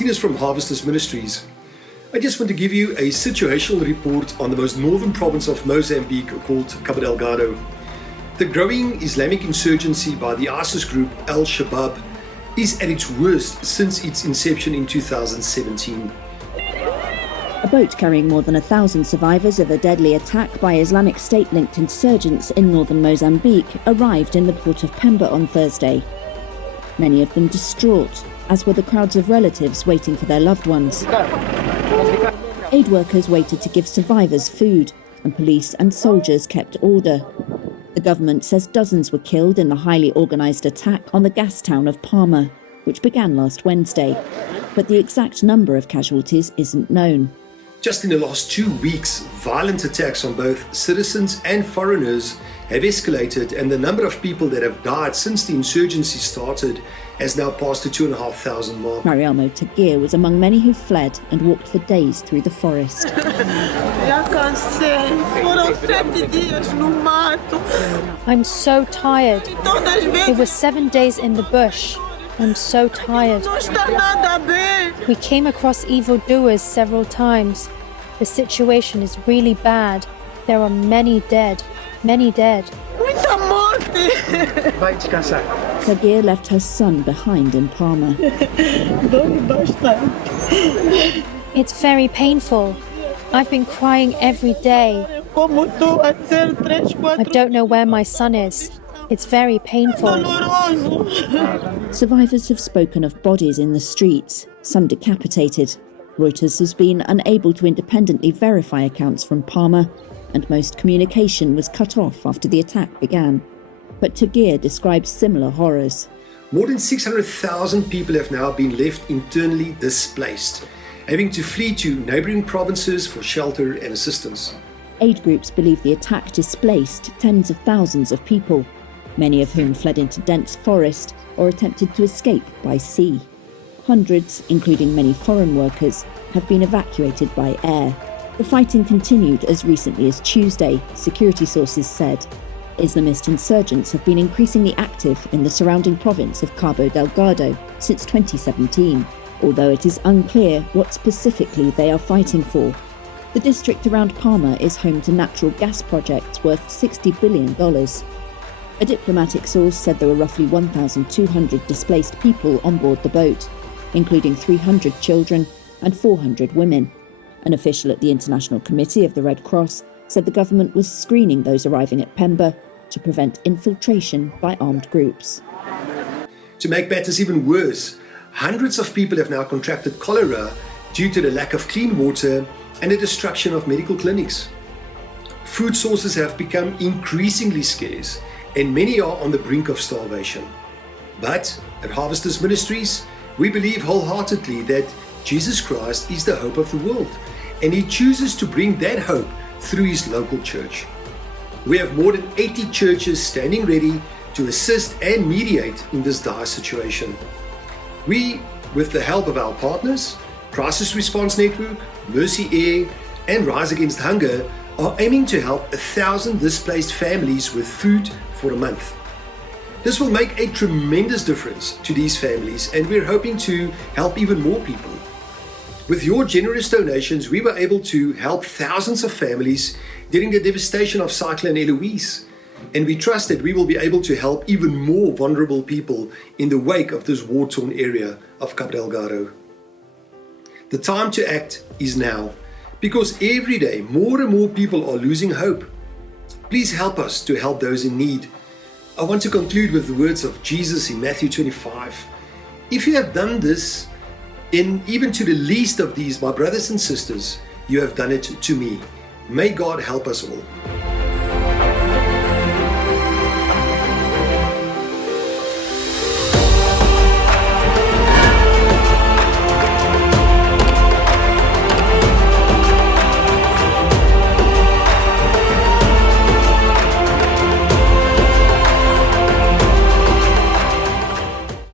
Tina's from Harvesters Ministries. I just want to give you a situational report on the most northern province of Mozambique called Cabo Delgado. The growing Islamic insurgency by the ISIS group Al-Shabaab is at its worst since its inception in 2017. A boat carrying more than 1,000 survivors of a deadly attack by Islamic State-linked insurgents in northern Mozambique arrived in the port of Pemba on Thursday. Many of them distraught, as were the crowds of relatives waiting for their loved ones. Aid workers waited to give survivors food, and police and soldiers kept order. The government says dozens were killed in the highly organised attack on the gas town of Palma, which began last Wednesday. But the exact number of casualties isn't known. Just in the last 2 weeks, violent attacks on both citizens and foreigners have escalated, and the number of people that have died since the insurgency started has now passed the 2,500 mark. Mariamo Tagir was among many who fled and walked for days through the forest. I'm so tired. It was 7 days in the bush. I'm so tired. We came across evildoers several times. The situation is really bad. There are many dead. Many dead. Tagir left her son behind in Palma. It's very painful. I've been crying every day. I don't know where my son is. It's very painful. Survivors have spoken of bodies in the streets, some decapitated. Reuters has been unable to independently verify accounts from Palma, and most communication was cut off after the attack began. But Tagir describes similar horrors. More than 600,000 people have now been left internally displaced, having to flee to neighbouring provinces for shelter and assistance. Aid groups believe the attack displaced tens of thousands of people, many of whom fled into dense forest or attempted to escape by sea. Hundreds, including many foreign workers, have been evacuated by air. The fighting continued as recently as Tuesday, security sources said. Islamist insurgents have been increasingly active in the surrounding province of Cabo Delgado since 2017, although it is unclear what specifically they are fighting for. The district around Palma is home to natural gas projects worth $60 billion. A diplomatic source said there were roughly 1,200 displaced people on board the boat, including 300 children and 400 women. An official at the International Committee of the Red Cross said the government was screening those arriving at Pemba to prevent infiltration by armed groups. To make matters even worse, hundreds of people have now contracted cholera due to the lack of clean water and the destruction of medical clinics. Food sources have become increasingly scarce, and many are on the brink of starvation. But at Harvesters Ministries, we believe wholeheartedly that Jesus Christ is the hope of the world, and He chooses to bring that hope through His local church. We have more than 80 churches standing ready to assist and mediate in this dire situation. We, with the help of our partners, Crisis Response Network, Mercy Air, and Rise Against Hunger, are aiming to help 1,000 displaced families with food for a month. This will make a tremendous difference to these families, and we're hoping to help even more people. With your generous donations, we were able to help thousands of families during the devastation of Cyclone Eloise, and we trust that we will be able to help even more vulnerable people in the wake of this war-torn area of Cabo Delgado. The time to act is now, because every day more and more people are losing hope. Please help us to help those in need. I want to conclude with the words of Jesus in Matthew 25. If you have done this, even to the least of these, my brothers and sisters, you have done it to me. May God help us all.